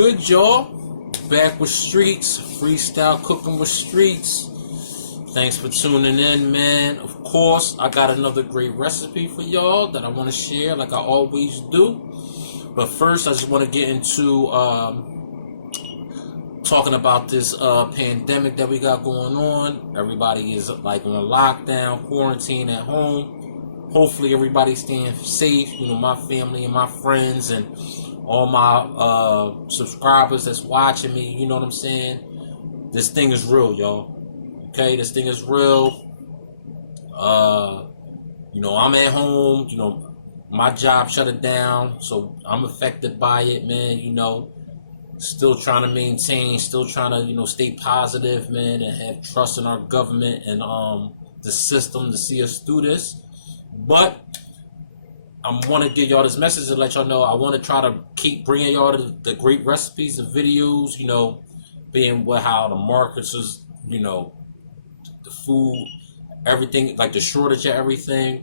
good, y'all? Back with Streetz, freestyle cooking with Streetz. Thanks for tuning in, man. Of course, I got another great recipe for y'all that I want to share like I always do. But first, I just want to get into talking about this pandemic that we got going on. Everybody is like on lockdown, quarantine at home. Hopefully everybody's staying safe. You know, my family and my friends and all my subscribers that's watching me, you know what I'm saying? This thing is real, y'all. Okay, this thing is real. You know, I'm at home, you know, my job shut it down, so I'm affected by it, man, you know. Still trying to maintain, still trying to, you know, stay positive, man, and have trust in our government and the system to see us through this. But I want to give y'all this message to let y'all know I want to try to keep bringing y'all the great recipes and videos, you know, being what how the markets is, you know, the food, everything, like the shortage of everything.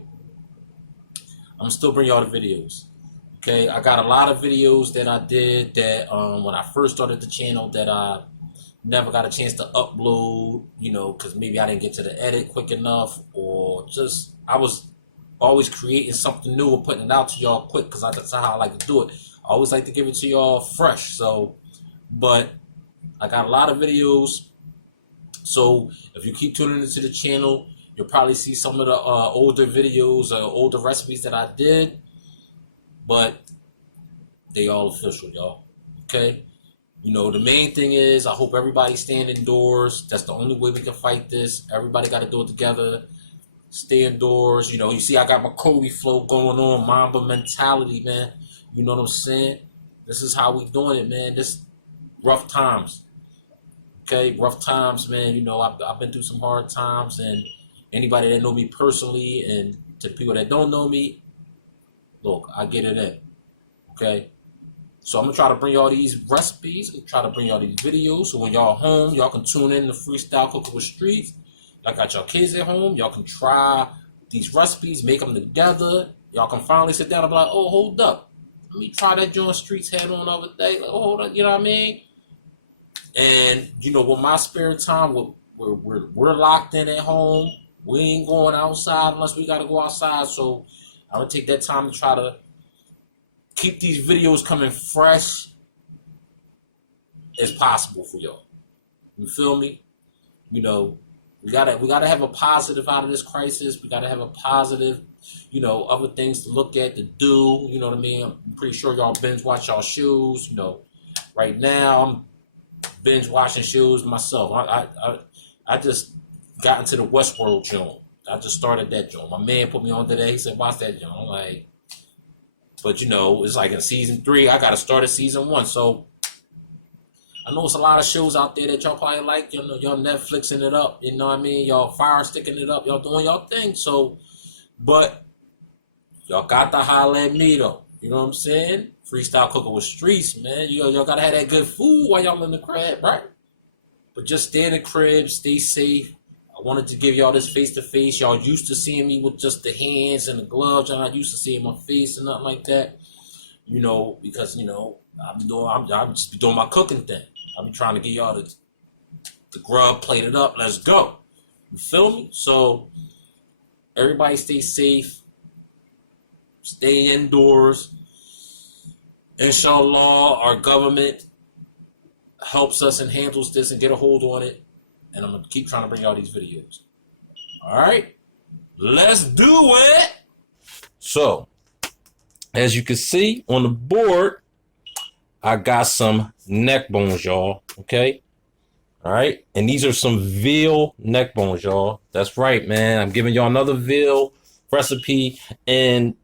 I'm still bringing y'all the videos. Okay, I got a lot of videos that I did that when I first started the channel that I never got a chance to upload, you know, because maybe I didn't get to the edit quick enough, or just I was always creating something new and putting it out to y'all quick because that's how I like to do it. I always like to give it to y'all fresh. So, but I got a lot of videos. So if you keep tuning into the channel, you'll probably see some of the older videos or older recipes that I did. But they all official, y'all. Okay? You know, the main thing is I hope everybody's staying indoors. That's the only way we can fight this. Everybody got to do it together. Stay indoors. You know, you see I got my Kobe flow going on. Mamba mentality, man. You know what I'm saying? This is how we doing it, man. This rough times. Okay? Rough times, man. You know, I've been through some hard times. And anybody that know me personally and to people that don't know me, look, I get it in. Okay? So I'm going to try to bring y'all these recipes. I'm try to bring y'all these videos. So when y'all home, y'all can tune in to Freestyle Cooking with Streetz. Y'all got your kids at home. Y'all can try these recipes, make them together. Y'all can finally sit down and be like, oh, hold up. Let me try that joint Streetz had on the other day. Like, oh, hold up. You know what I mean? And, you know, with my spare time, we're locked in at home. We ain't going outside unless we got to go outside. So I'm going to take that time to try to keep these videos coming fresh as possible for y'all. You feel me? You know, we gotta have a positive out of this crisis. We gotta have a positive, you know, other things to look at, to do. You know what I mean? I'm pretty sure y'all binge watch y'all shoes. You know, right now I'm binge watching shoes myself. I just got into the Westworld joint. I just started that joint. My man put me on today. He said, watch that joint. I'm like, but you know, it's like in season 3, I gotta start at season 1. So I know it's a lot of shows out there that y'all probably like, you know, y'all Netflixing it up, you know what I mean? Y'all fire sticking it up, y'all doing y'all thing. So, but y'all got to holler at me though. You know what I'm saying? Freestyle Cooking with Streetz, man. Y'all gotta have that good food while y'all in the crib, right? But just stay in the crib, stay safe. I wanted to give y'all this face-to-face. Y'all used to seeing me with just the hands and the gloves. Y'all not used to seeing my face and nothing like that. You know, because, you know, I'm just be doing my cooking thing. I'm trying to get y'all the grub plated up. Let's go. You feel me? So everybody stay safe. Stay indoors. Inshallah, our government helps us and handles this and get a hold on it. And I'm going to keep trying to bring y'all these videos. All right? Let's do it. So, as you can see on the board, I got some neck bones, y'all. Okay? All right? And these are some veal neck bones, y'all. That's right, man. I'm giving y'all another veal recipe. And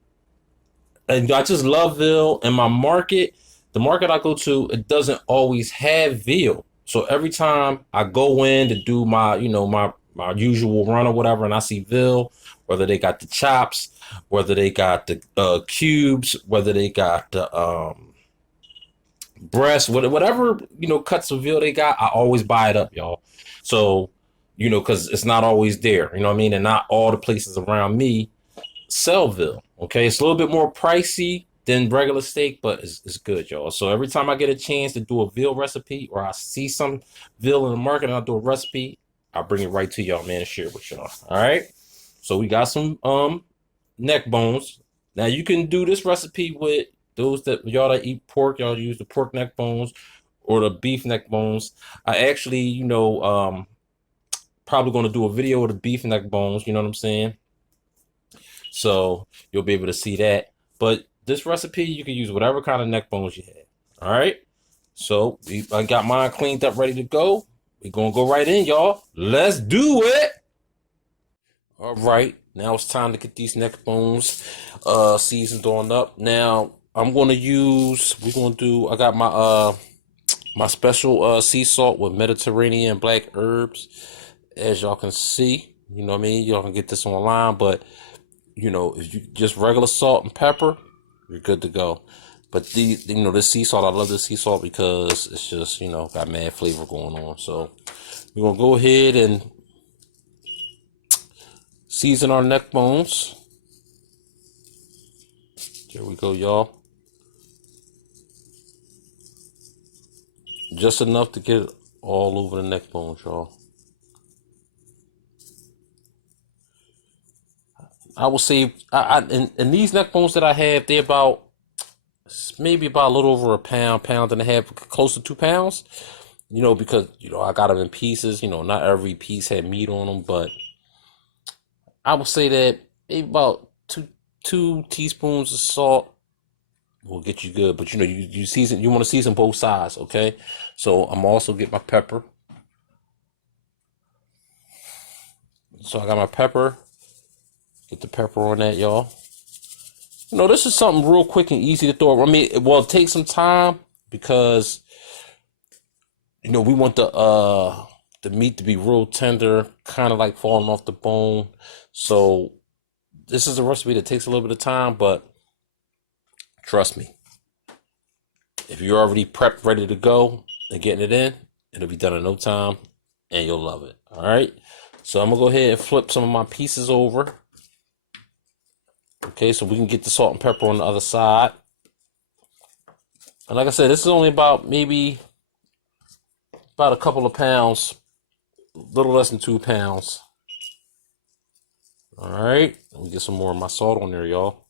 I just love veal. And my market, the market I go to, it doesn't always have veal. So every time I go in to do my, you know, my usual run or whatever, and I see veal, whether they got the chops, whether they got the cubes, whether they got the breast, whatever, you know, cuts of veal they got, I always buy it up, y'all. So, you know, because it's not always there, you know what I mean? And not all the places around me sell veal. Okay, it's a little bit more pricey than regular steak, but it's good, y'all. So every time I get a chance to do a veal recipe, or I see some veal in the market and I do a recipe, I'll bring it right to y'all, man, and share it with y'all. All right. So we got some neck bones. Now you can do this recipe with those that y'all that eat pork, y'all use the pork neck bones or the beef neck bones. I actually, probably going to do a video of the beef neck bones, you know what I'm saying? So you'll be able to see that. But this recipe, you can use whatever kind of neck bones you have. All right. So I got mine cleaned up, ready to go. We're going to go right in, y'all. Let's do it. All right. Now it's time to get these neck bones seasoned on up. Now I'm going to use, I got my special sea salt with Mediterranean black herbs. As y'all can see, you know what I mean? Y'all can get this online, but if you just regular salt and pepper, you're good to go. But this sea salt, I love this sea salt because it's just, got mad flavor going on. So we're going to go ahead and season our neck bones. There we go, y'all. Just enough to get it all over the neck bones, y'all. I will say, and these neck bones that I have, they're maybe about a little over a pound and a half, close to 2 pounds. Because I got them in pieces. Not every piece had meat on them, but I would say that maybe about two teaspoons of salt will get you good. But you season. You want to season both sides, okay? So I'm also get my pepper. So I got my pepper. Get the pepper on that, y'all. This is something real quick and easy to throw. I mean, it will take some time because, we want the meat to be real tender, kind of like falling off the bone. So this is a recipe that takes a little bit of time, but trust me, if you're already prepped, ready to go and getting it in, it'll be done in no time and you'll love it. All right. So I'm going to go ahead and flip some of my pieces over. Okay, so we can get the salt and pepper on the other side. And like I said, this is only about a couple of pounds, a little less than 2 pounds. All right, let me get some more of my salt on there, y'all.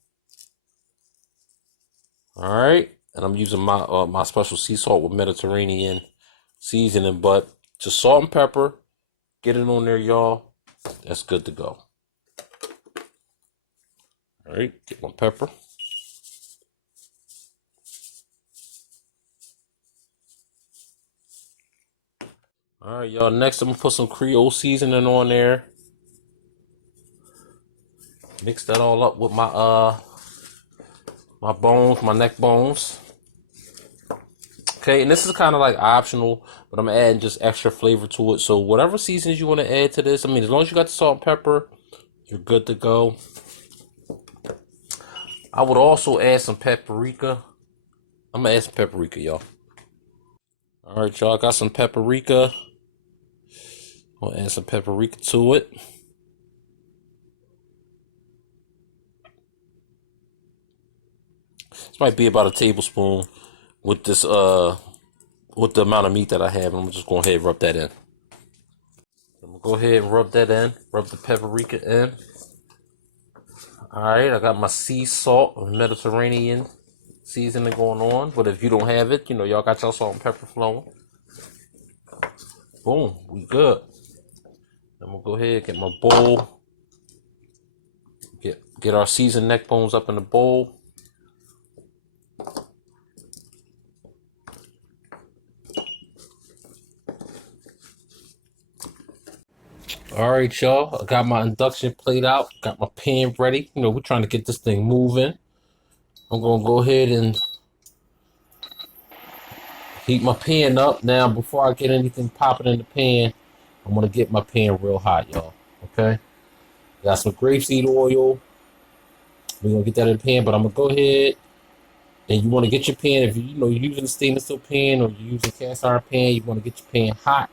All right, and I'm using my special sea salt with Mediterranean seasoning, but just salt and pepper, get it on there, y'all. That's good to go. All right, get my pepper. All right, y'all. Next, I'm gonna put some Creole seasoning on there. Mix that all up with my bones, my neck bones. Okay, and this is kind of like optional, but I'm adding just extra flavor to it. So whatever seasonings you want to add to this, I mean, as long as you got the salt and pepper, you're good to go. I would also add some paprika. I'm gonna add some paprika, y'all. All right, y'all, got some paprika. I'll add some paprika to it. This might be about a tablespoon with this with the amount of meat that I have. I'm just going ahead and rub that in. I'm gonna go ahead and rub that in. Rub the paprika in. All right, I got my sea salt of Mediterranean seasoning going on. But if you don't have it, y'all got your salt and pepper flowing. Boom, we good. I'm gonna go ahead and get my bowl. Get our seasoned neck bones up in the bowl. All right, y'all. I got my induction plate out. Got my pan ready. We're trying to get this thing moving. I'm gonna go ahead and heat my pan up. Now, before I get anything popping in the pan, I'm gonna get my pan real hot, y'all. Okay. Got some grapeseed oil. We're gonna get that in the pan, but I'm gonna go ahead and you want to get your pan. If you're using a stainless steel pan or you're using a cast iron pan, you want to get your pan hot.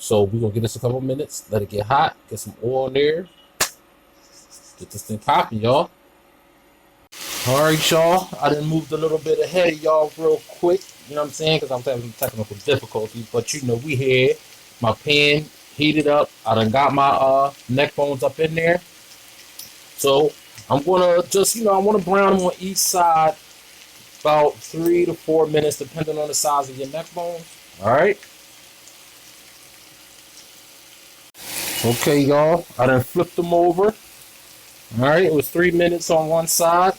So we're gonna give this a couple minutes, let it get hot, get some oil in there, get this thing popping, y'all. All right, y'all. I done moved a little bit ahead of y'all real quick. You know what I'm saying? Because I'm having some technical difficulties. But you know, we here. My pan heated up. I done got my neck bones up in there. So I'm gonna just, I want to brown them on each side about 3 to 4 minutes, depending on the size of your neck bones. All right. Okay, y'all. I done flipped them over. All right. It was 3 minutes on one side.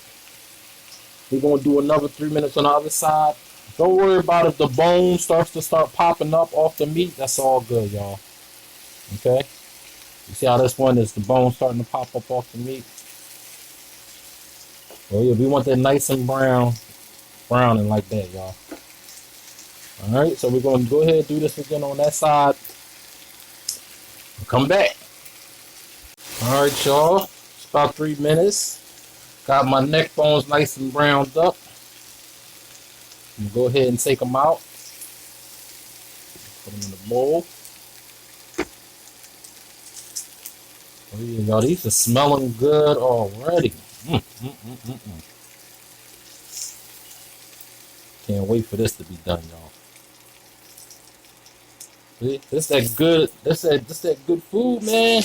We're gonna do another 3 minutes on the other side. Don't worry about if the bone starts to start popping up off the meat. That's all good, y'all. Okay. You see how this one is the bone starting to pop up off the meat? Oh yeah, we want that nice and browning like that, y'all. All right, so we're gonna go ahead and do this again on that side. Come back. All right, y'all. It's about 3 minutes. Got my neck bones nice and browned up. I'm gonna go ahead and take them out. Put them in the bowl. Oh yeah, y'all, these are smelling good already. Can't wait for this to be done, y'all. See, this that good. This that good food, man.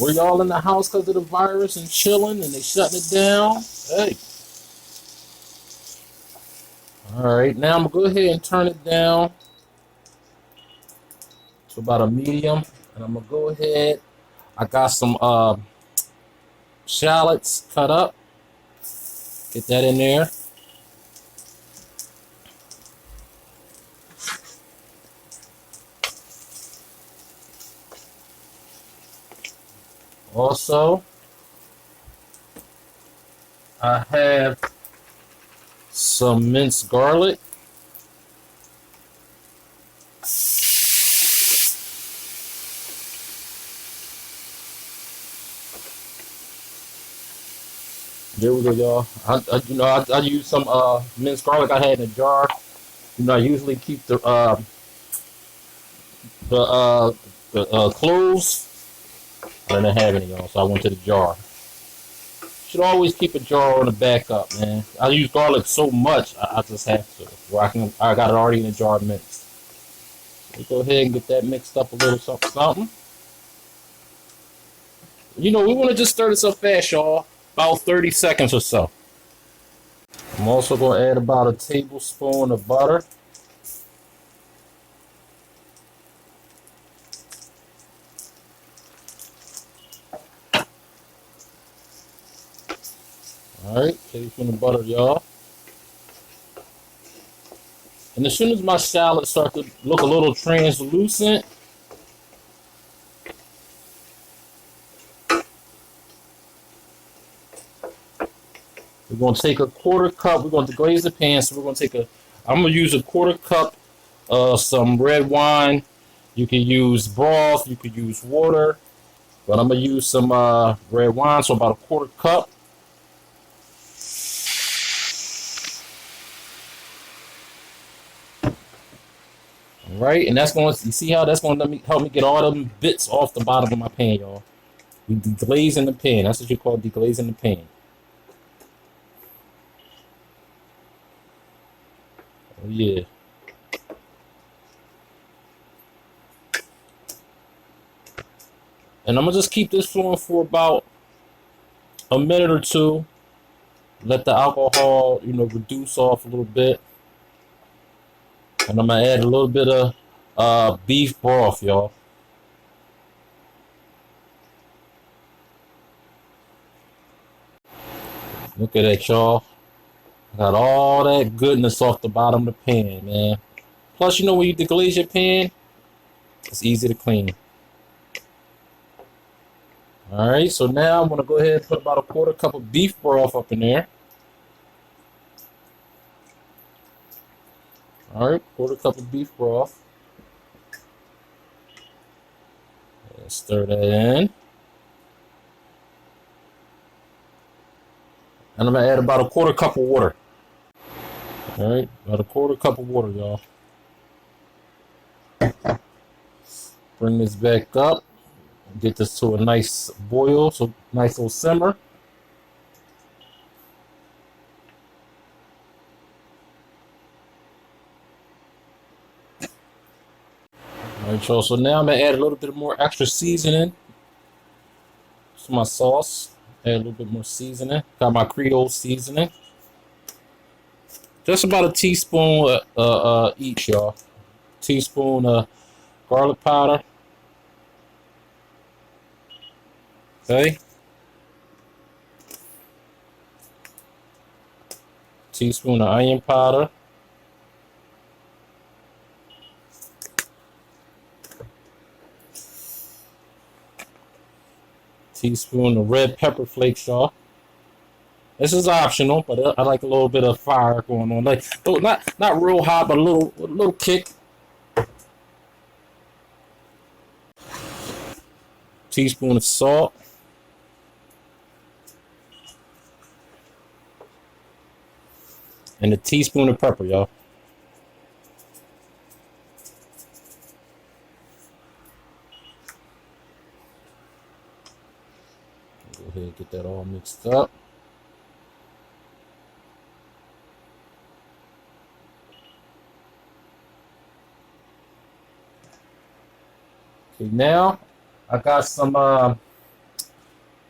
We're y'all in the house because of the virus and chilling, and they shutting it down. Hey. All right, now I'm gonna go ahead and turn it down to about a medium, and I'm gonna go ahead. I got some shallots cut up. Get that in there. Also, I have some minced garlic. There we go, y'all. I use some minced garlic I had in a jar. I usually keep the cloves. I didn't have any, y'all, so I went to the jar. Should always keep a jar on the backup, man. I use garlic so much, I just have to. Where I got it already in a jar mixed. So go ahead and get that mixed up a little something, something. We want to just stir this up fast, y'all. About 30 seconds or so. I'm also going to add about a tablespoon of butter. Alright, tablespoon of butter, y'all. And as soon as my shallot starts to look a little translucent, we're going to take a quarter cup. We're going to deglaze the pan. So I'm going to use a quarter cup of some red wine. You can use broth. You could use water. But I'm going to use some red wine, so about a quarter cup. All right, and you see how that's going to help me get all them bits off the bottom of my pan, y'all. We deglazing the pan. That's what you call deglazing the pan. Oh, yeah. And I'm going to just keep this flowing for about a minute or two. Let the alcohol, reduce off a little bit. And I'm going to add a little bit of beef broth, y'all. Look at that, y'all. Got all that goodness off the bottom of the pan, man. Plus, when you deglaze your pan, it's easy to clean. All right, so now I'm going to go ahead and put about a quarter cup of beef broth up in there. All right, quarter cup of beef broth. Let's stir that in. And I'm going to add about a quarter cup of water. All right, about a quarter cup of water, y'all. Bring this back up. Get this to a nice boil, so nice little simmer. Alright, y'all. So now I'm gonna add a little bit more extra seasoning to my sauce. Add a little bit more seasoning. Got my Creole seasoning. Just about a teaspoon each, y'all. Teaspoon of garlic powder. Okay. Teaspoon of onion powder. Teaspoon of red pepper flakes, y'all. This is optional, but I like a little bit of fire going on. Like, not real hot, but a little kick. Teaspoon of salt. And a teaspoon of pepper, y'all. Go ahead and get that all mixed up. Okay, now I got some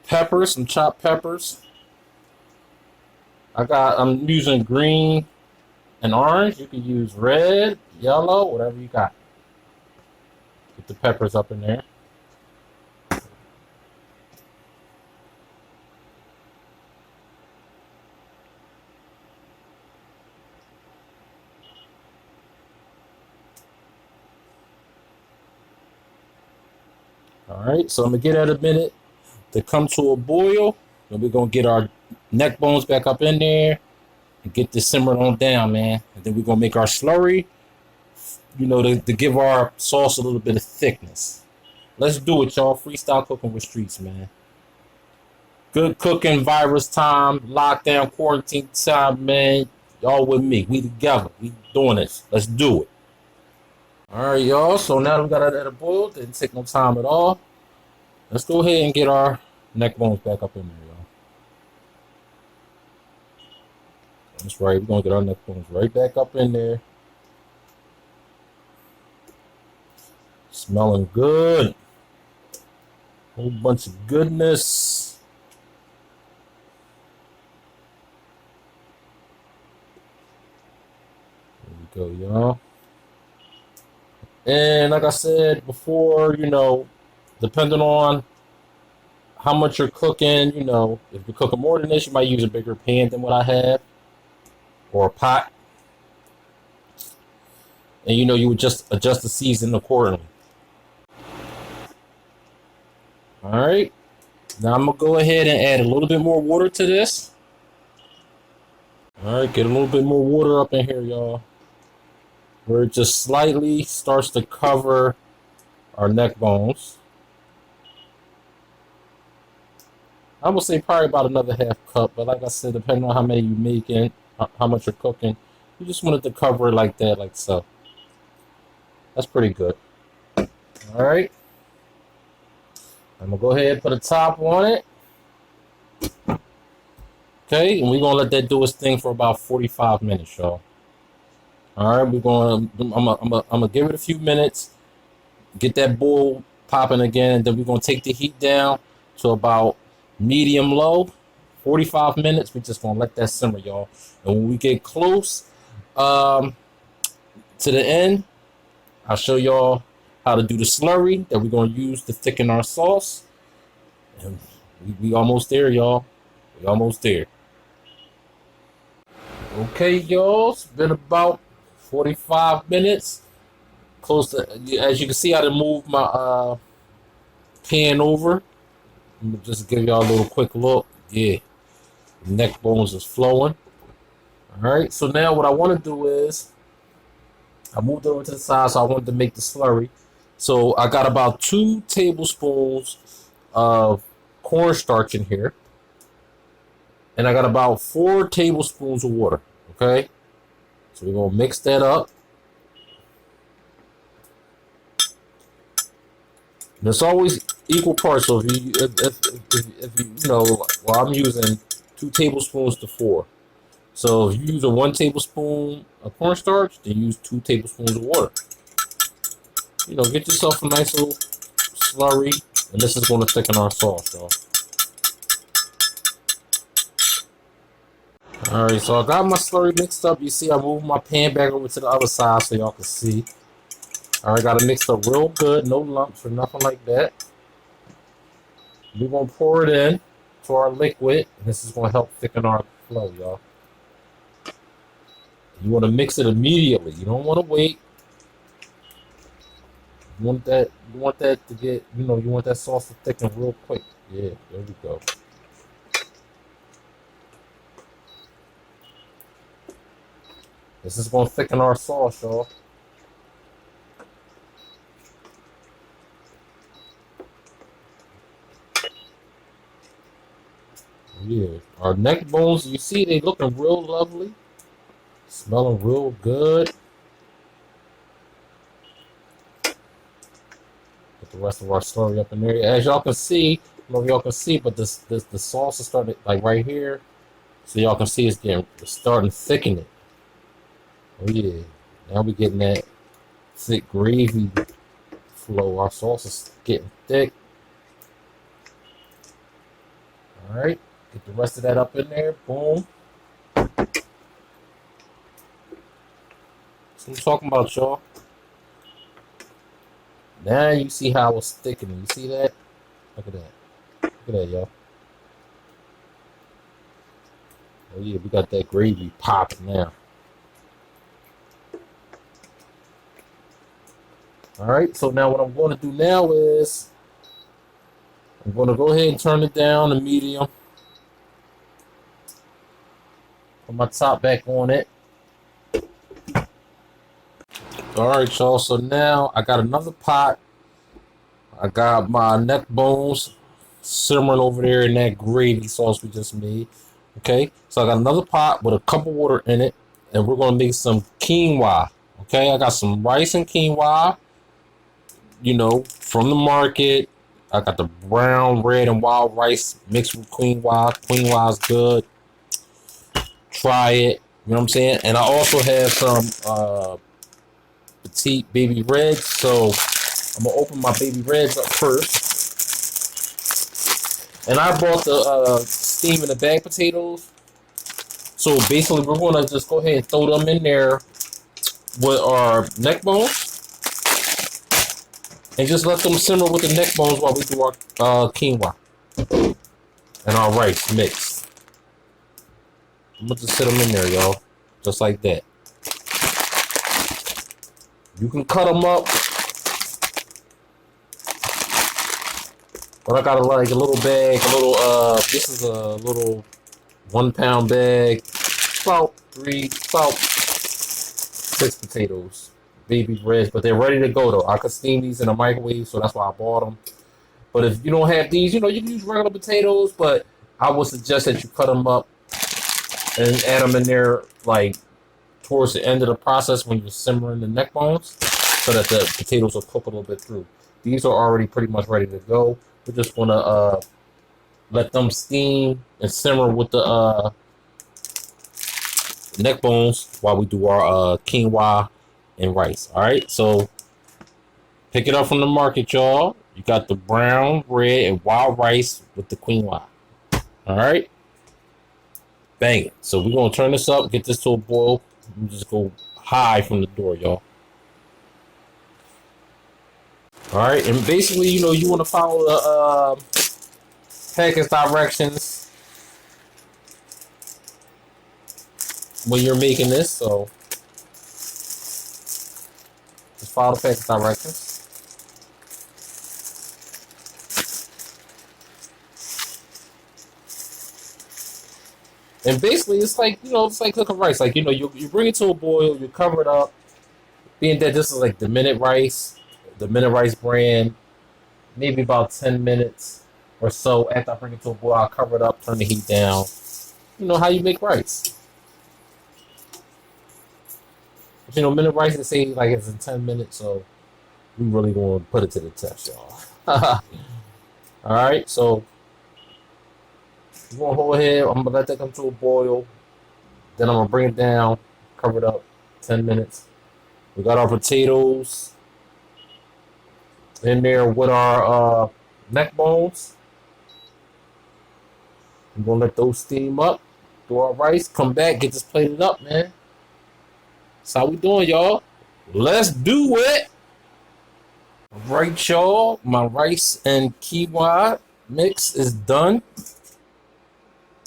peppers, some chopped peppers. I'm using green and orange. You can use red, yellow, whatever you got. Get the peppers up in there. All right, so I'm gonna get at a minute to come to a boil. Then we're gonna get our neck bones back up in there and get this simmered on down, man. And then we're gonna make our slurry, you know, to give our sauce a little bit of thickness. Let's do it, y'all. Freestyle cooking with Streetz, man. Good cooking, virus time, lockdown, quarantine time, man. Y'all with me. We together. We doing this. Let's do it. All right, y'all. So now that we got it at a boil, didn't take no time at all. Let's go ahead and get our neck bones back up in there, y'all. That's right. We're going to get our neck bones right back up in there. Smelling good. Whole bunch of goodness. There we go, y'all. And like I said before, you know, depending on how much you're cooking, you know, if you're cooking more than this, you might use a bigger pan than what I have, or a pot. And you know, you would just adjust the season accordingly. All right. Now I'm gonna go ahead and add a little bit more water to this. All right, get a little bit more water up in here, y'all, where it just slightly starts to cover our neck bones. I would say probably about another half cup, but like I said, depending on how many you're making, how much you're cooking, you just want it to cover it like that, like so. That's pretty good. All right. I'm going to go ahead and put a top on it. Okay, and we're going to let that do its thing for about 45 minutes, y'all. All right, I'm gonna give it a few minutes, get that bowl popping again, and then we're gonna take the heat down to about medium low. 45 minutes. We're just gonna let that simmer, y'all. And when we get close to the end, I'll show y'all how to do the slurry that we're gonna use to thicken our sauce. And we almost there, y'all. We almost there. Okay, y'all. It's been about 45 minutes. Close to, as you can see, I done moved my pan over. Let me just give y'all a little quick look. Yeah, the neck bones is flowing. All right, so now what I want to do is, I moved over to the side, so I wanted to make the slurry. So I got about 2 tablespoons of cornstarch in here, and I got about 4 tablespoons of water. Okay, so we're gonna mix that up. And it's always equal parts. So if you know, well, I'm using 2 tablespoons to 4. So if you use a 1 tablespoon of cornstarch, then use 2 tablespoons of water. get yourself a nice little slurry, and this is going to thicken our sauce, y'all. Alright, so I got my slurry mixed up. You see, I moved my pan back over to the other side so y'all can see. Alright, got it mixed up real good, no lumps or nothing like that. We're going to pour it in to our liquid, and this is going to help thicken our flow, y'all. You want to mix it immediately. You don't want to wait. You want that to get, you want that sauce to thicken real quick. Yeah, there we go. This is going to thicken our sauce, y'all. Yeah, our neck bones, you see they looking real lovely. Smelling real good. Put the rest of our slurry up in there. As y'all can see, I don't know if y'all can see, but the sauce is starting like right here. So y'all can see it's starting thickening. Oh yeah. Now we're getting that thick gravy flow. Our sauce is getting thick. Alright. Get the rest of that up in there. Boom. That's what I'm talking about, y'all. Now you see how it's thickening. You see that? Look at that. Look at that, y'all. Oh yeah, we got that gravy popping now. Alright, so now what I'm going to do now is I'm going to go ahead and turn it down to medium. Put my top back on it. Alright, y'all, so now I got another pot. I got my neck bones simmering over there in that gravy sauce we just made. Okay, so I got another pot with a cup of water in it, and we're going to make some quinoa. Okay, I got some rice and quinoa, from the market. I got the brown, red, and wild rice mixed with quinoa. Quinoa is good. Try it. You know what I'm saying? And I also have some petite baby reds, so I'm gonna open my baby reds up first. And I bought the steam and the bag potatoes, so basically we're gonna just go ahead and throw them in there with our neck bones and just let them simmer with the neck bones while we do our quinoa and our rice mix. I'm gonna just sit them in there, y'all, just like that. You can cut them up, but I got a little bag, this is a little 1 pound bag, about 6 potatoes, baby reds, but they're ready to go though. I could steam these in a microwave, so that's why I bought them. But if you don't have these, you can use regular potatoes, but I would suggest that you cut them up and add them in there like towards the end of the process when you're simmering the neck bones, so that the potatoes will cook a little bit through. These are already pretty much ready to go. We're just gonna let them steam and simmer with the neck bones while we do our quinoa and rice. All right, so pick it up from the market, y'all. You got the brown, red, and wild rice with the quinoa. All right, bang it. So we're gonna turn this up, get this to a boil. We just go high from the door, y'all. All right, and basically, you want to follow the package directions when you're making this. So just follow the package directions. And basically, it's like, it's like cooking rice. Like, you bring it to a boil, you cover it up. Being that this is like the Minute Rice brand, maybe about 10 minutes or so after I bring it to a boil, I'll cover it up, turn the heat down. You know how you make rice. But, Minute Rice, they say like it's in 10 minutes, so we really going to put it to the test, y'all. All right, so we're going to hold ahead. I'm going to let that come to a boil. Then I'm going to bring it down, cover it up, 10 minutes. We got our potatoes. in there with our neck bones. We're gonna let those steam up. Do our rice. Come back, get this plated up, man. That's how we doing, y'all. Let's do it. All right, y'all. My rice and quinoa mix is done.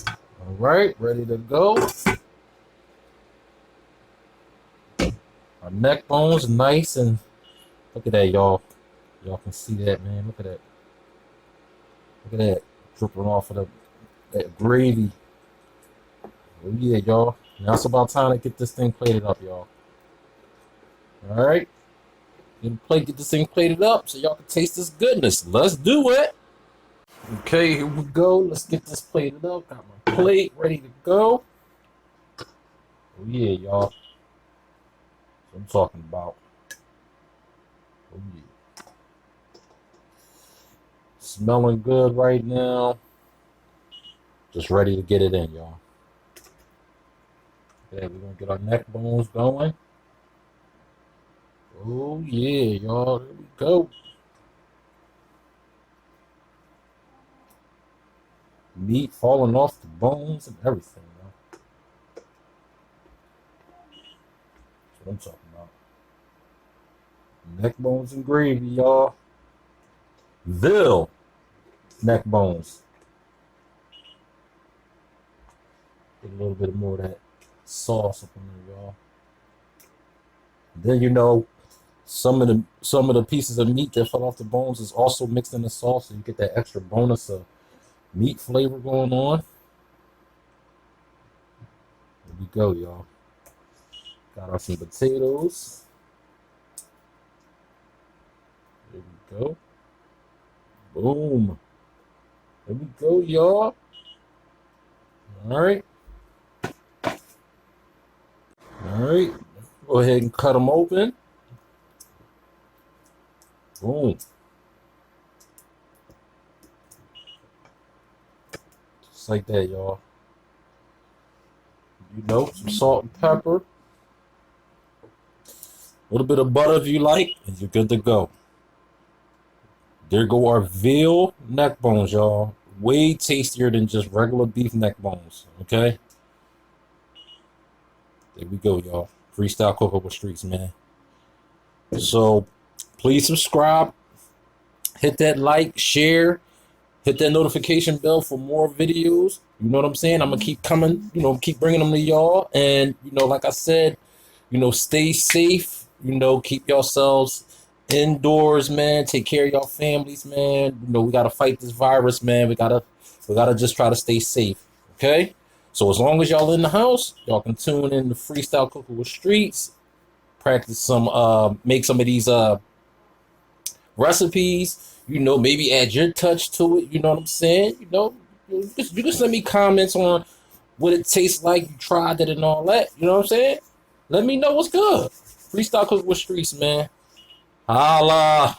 All right, ready to go. Our neck bones nice and look at that, y'all. Y'all can see that, man. Look at that. Look at that dripping off of that gravy. Oh yeah, y'all. Now it's about time to get this thing plated up, y'all. All right. Get this thing plated up so y'all can taste this goodness. Let's do it. Okay, here we go. Let's get this plated up. Got my plate ready to go. Oh yeah, y'all. That's what I'm talking about. Oh yeah. Smelling good right now. Just ready to get it in, y'all. Okay, we're gonna get our neck bones going. Oh yeah, y'all. There we go. Meat falling off the bones and everything, y'all. That's what I'm talking about. Neck bones and gravy, y'all. Veal neck bones. Get a little bit more of that sauce up in there, y'all. Then you know, some of the pieces of meat that fell off the bones is also mixed in the sauce, so you get that extra bonus of meat flavor going on. There we go, y'all. Got our some potatoes. There we go. Boom. There we go, y'all. All right. All right. Go ahead and cut them open. Boom. Just like that, y'all. You know, some salt and pepper. A little bit of butter if you like, and you're good to go. There go our veal neck bones, y'all. Way tastier than just regular beef neck bones, okay? There we go, y'all. Freestyle cooking with Streetz, man. So, please subscribe. Hit that like, share. Hit that notification bell for more videos. You know what I'm saying? I'm going to keep coming, keep bringing them to y'all. And, like I said, stay safe. Keep yourselves indoors, man. Take care of y'all families, man. We got to fight this virus, man. We gotta just try to stay safe, okay? So as long as y'all in the house, y'all can tune in to Freestyle Cooking with Streetz. Practice some, make some of these recipes. Maybe add your touch to it. You know what I'm saying? You can send me comments on what it tastes like. You tried it and all that. You know what I'm saying? Let me know what's good. Freestyle Cooking with Streetz, man. Holla.